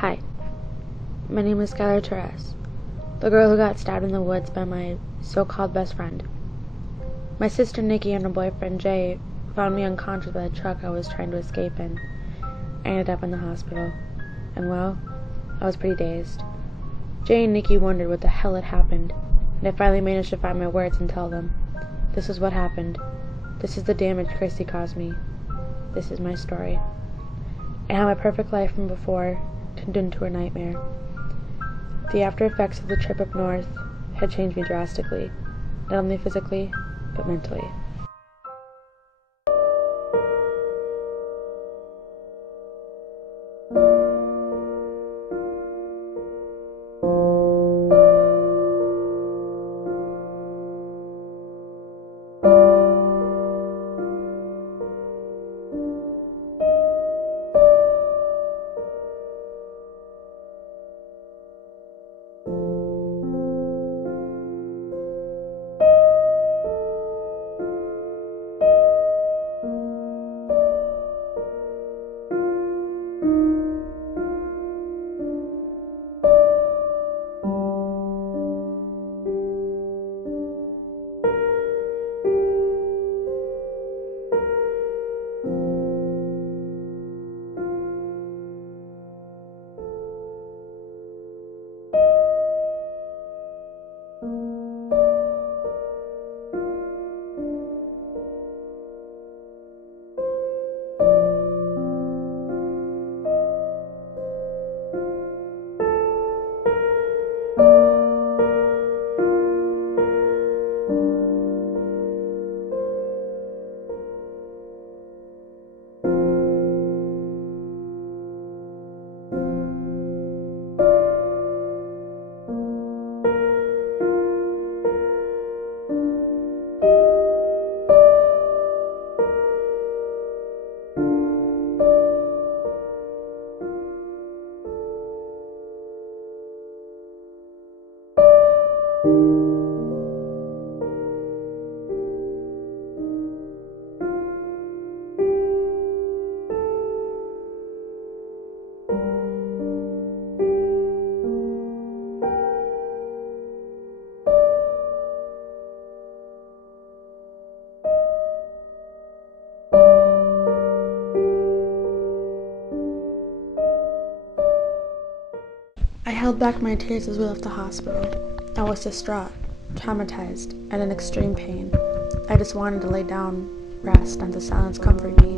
Hi, my name is Skylar, the girl who got stabbed in the woods by my so-called best friend. My sister Nikki and her boyfriend Jay found me unconscious by the truck I was trying to escape in. I ended up in the hospital, and well, I was pretty dazed. Jay and Nikki wondered what the hell had happened, and I finally managed to find my words and tell them. This is what happened. This is the damage Chrissy caused me. This is my story. And how my perfect life from before turned into a nightmare. The after effects of the trip up north had changed me drastically, not only physically, but mentally. I held back my tears as we left the hospital. I was distraught, traumatized, and in extreme pain. I just wanted to lay down, rest, and the silence comfort me.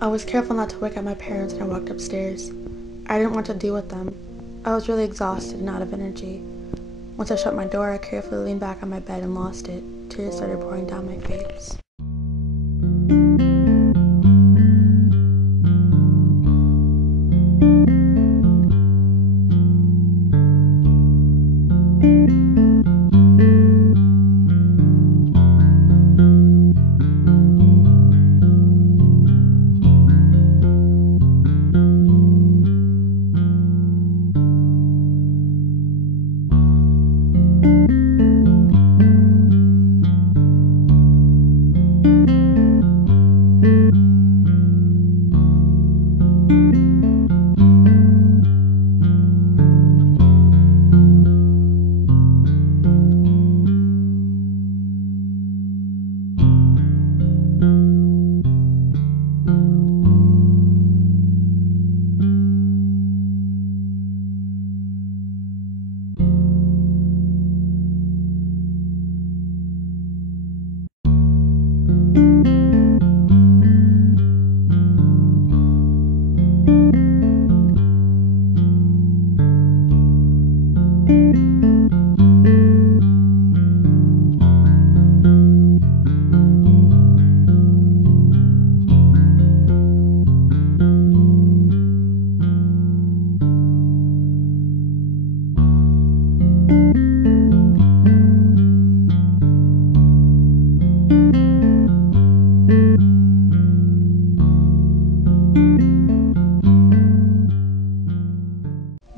I was careful not to wake up my parents when I walked upstairs. I didn't want to deal with them. I was really exhausted and out of energy. Once I shut my door, I carefully leaned back on my bed and lost it. Tears started pouring down my face.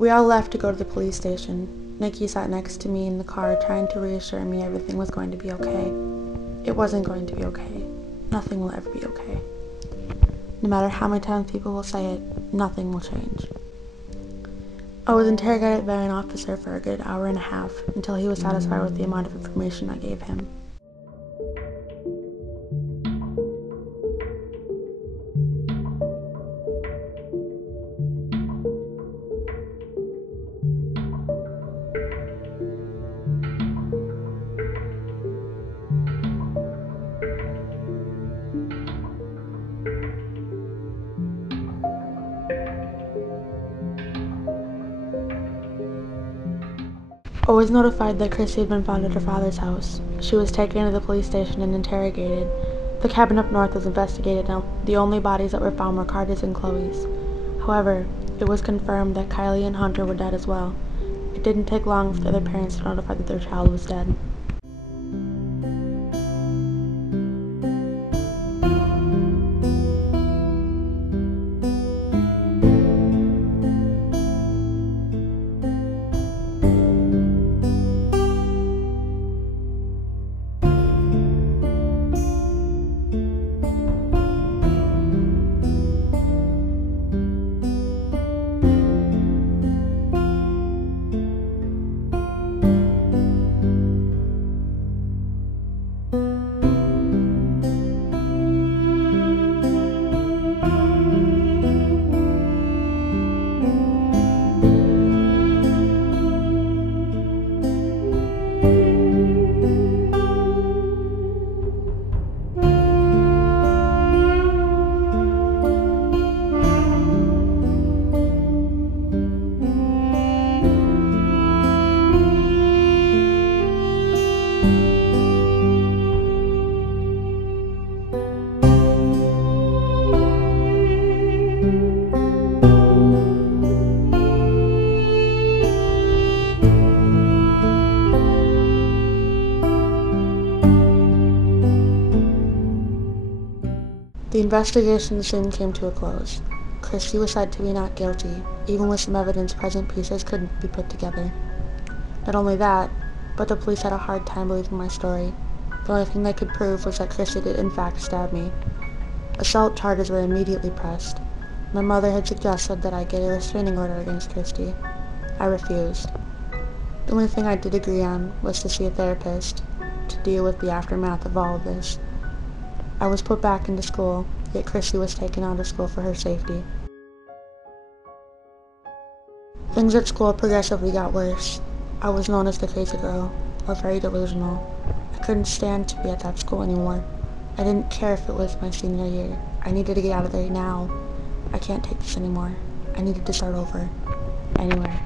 We all left to go to the police station. Nikki sat next to me in the car, trying to reassure me everything was going to be okay. It wasn't going to be okay. Nothing will ever be okay. No matter how many times people will say it, nothing will change. I was interrogated by an officer for a good hour and a half until he was satisfied with the amount of information I gave him. I was notified that Chrissy had been found at her father's house. She was taken to the police station and interrogated. The cabin up north was investigated, and the only bodies that were found were Carter's and Chloe's. However, it was confirmed that Kylie and Hunter were dead as well. It didn't take long for the other parents to notify that their child was dead. The investigation soon came to a close. Christy was said to be not guilty. Even with some evidence, present pieces couldn't be put together. Not only that, but the police had a hard time believing my story. The only thing they could prove was that Christy did in fact stab me. Assault charges were immediately pressed. My mother had suggested that I get a restraining order against Christy. I refused. The only thing I did agree on was to see a therapist to deal with the aftermath of all of this. I was put back into school, yet Christy was taken out of school for her safety. Things at school progressively got worse. I was known as the crazy girl, or very delusional. I couldn't stand to be at that school anymore. I didn't care if it was my senior year. I needed to get out of there now. I can't take this anymore. I needed to start over. Anywhere.